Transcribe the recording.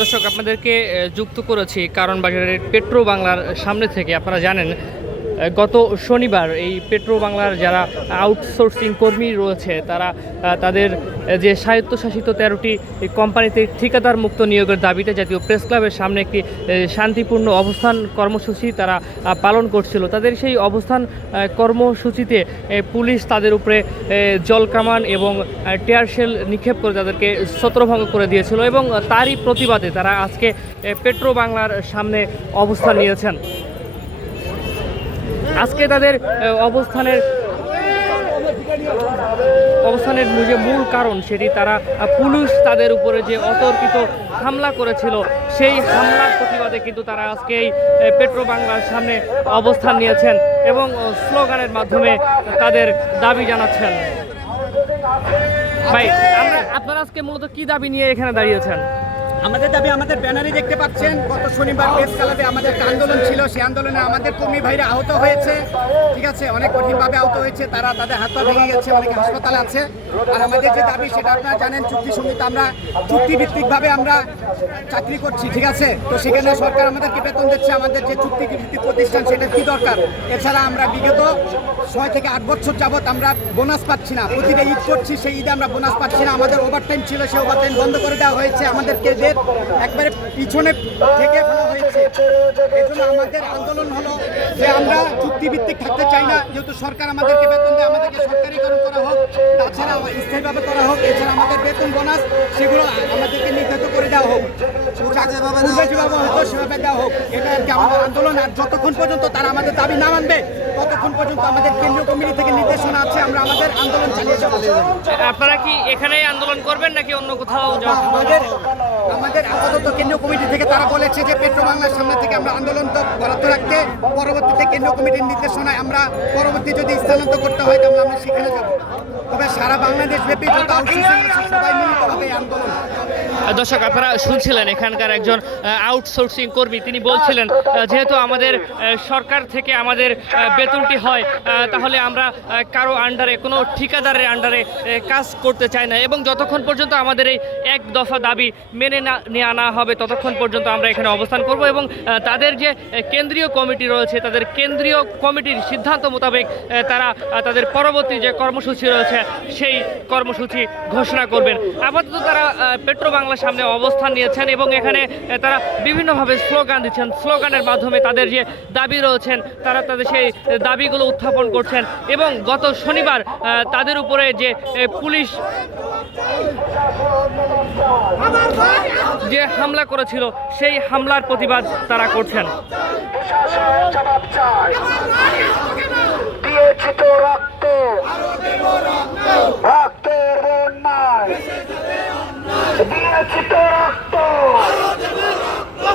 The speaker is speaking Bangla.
দর্শক আপনাদেরকে যুক্ত করেছি কারণ বাজারের পেট্রো বাংলার সামনে থেকে। আপনারা জানেন গত শনিবার এই পেট্রো বাংলার যারা আউটসোর্সিং কর্মী রয়েছে তারা তাদের যে স্বায়ত্তশাসিত 13টি কোম্পানিতে ঠিকাদার মুক্ত নিয়োগের দাবিতে জাতীয় প্রেস ক্লাবের সামনে একটি শান্তিপূর্ণ অবস্থান কর্মসূচি তারা পালন করছিল। তাদের সেই অবস্থান কর্মসূচিতে পুলিশ তাদের উপরে জলকামান এবং টিয়ারশেল নিক্ষেপ করে তাদেরকে ছত্রভঙ্গ করে দিয়েছিল এবং তারই প্রতিবাদে তারা আজকে পেট্রো বাংলার সামনে অবস্থান নিয়েছেন। আজকে তাদের অবস্থানের যে মূল কারণ সেটি তারা পুলিশ তাদের উপরে যে অতর্কিত হামলা করেছিল সেই হামলার প্রতিবাদে কিন্তু তারা আজকে এই পেট্রো বাংলার সামনে অবস্থান নিয়েছেন এবং স্লোগানের মাধ্যমে তাদের দাবি জানাচ্ছেন। ভাই, আপনারা আজকে মূলত কি দাবি নিয়ে এখানে দাঁড়িয়েছেন? আমাদের দাবি আমাদের ব্যানারে দেখতে পাচ্ছেন। গত শনিবার প্রেস ক্লাবে আমাদের একটা আন্দোলন ছিল, সেই আন্দোলনে আমাদের কর্মী ভাইরা আহত হয়েছে, ঠিক আছে, অনেক কঠিনভাবে আহত হয়েছে, তাদের হাত পা ভেঙে গেছে, অনেকে হাসপাতালে আছে। আর আমাদের যে দাবি সেটা আপনারা জানেন, চুক্তি সঙ্গীত আমরা চুক্তিভিত্তিকভাবে আমরা চাকরি করছি, ঠিক আছে। তো সেখানে সরকার আমাদেরকে বেতন দিচ্ছে, আমাদের যে চুক্তিভিত্তিক প্রতিষ্ঠান সেটা কি দরকার। এছাড়া আমরা বিগত 6 থেকে 8 বছর যাবৎ আমরা বোনাস পাচ্ছি না, প্রতিটা ঈদ করছি, সেই ঈদে আমরা বোনাস পাচ্ছি না। আমাদের ওভারটাইম ছিল, সেই ওভারটাইম বন্ধ করে দেওয়া হয়েছে, আমাদেরকে একবারে পিছনে থেকে ফেলা হয়েছে। এজন্য আমাদের আন্দোলন হলো যে আমরা চুক্তিভিত্তিক থাকতে চাই না, যেহেতু সরকার আমাদেরকে বেতন দেয়, আমাদেরকে সরকারিকরণ করা হোক, তাছাড়া স্থায়ীভাবে করা হোক। এছাড়া আমাদের বেতন বোনাস সেগুলো আমাদেরকে নির্ধারিত করে দেওয়া হোক, যেভাবে হতো সেভাবে দেওয়া হোক। এটা আর কি আমাদের আন্দোলন। আর যতক্ষণ পর্যন্ত তারা আমাদের দাবি না মানবে ততক্ষণ পর্যন্ত আমাদের কেন্দ্রীয় কমিটি থেকে নির্দেশনা আছে, আমরা আমাদের আন্দোলন চালিয়ে যাব। আপনারা কি এখানেই আন্দোলন করবেন নাকি অন্য কোথাও? আমাদের আপাতত কেন্দ্রীয় কমিটি থেকে তারা বলেছে যে পেট্রো বাংলার সামনে থেকে আমরা আন্দোলন তো বরাদ্দ রাখতে, পরবর্তীতে কেন্দ্রীয় কমিটির নির্দেশনায় আমরা পরবর্তী যদি স্থানান্তর করতে হয় তাহলে আমরা সেখানে যাব। তবে সারা বাংলাদেশ ব্যাপী যত আউটসোর্সিং আছে সবাই মিলিতভাবে আন্দোলন। দর্শক, আপনারা শুনছিলেন এখানকার একজন আউটসোর্সিং কর্মী, তিনি বলছিলেন যেহেতু আমাদের সরকার থেকে আমাদের বেতনটি হয়, তাহলে আমরা কারো আন্ডারে, কোনো ঠিকাদারের আন্ডারে কাজ করতে চাই না এবং যতক্ষণ পর্যন্ত আমাদের এই এক দফা দাবি মেনে নিয়ে আনা হবে ততক্ষণ পর্যন্ত আমরা এখানে অবস্থান করব এবং তাদের যে কেন্দ্রীয় কমিটি রয়েছে তাদের কেন্দ্রীয় কমিটির সিদ্ধান্ত মোতাবেক তারা তাদের পরবর্তী যে কর্মসূচি রয়েছে সেই কর্মসূচি ঘোষণা করবেন। আপাতত তারা পেট্রো বাংলার সামনে অবস্থান নিয়েছেন এবং এখানে তারা বিভিন্নভাবে স্লোগান দিচ্ছেন। স্লোগানের মাধ্যমে তাদের যে দাবি রয়েছেন তারা তাদের সেই দাবিগুলো উত্থাপন করছেন এবং গত শনিবার তাদের উপরে যে পুলিশ যে হামলা করেছিল সেই হামলার প্রতিবাদ তারা করছেন। দিয়েছি তো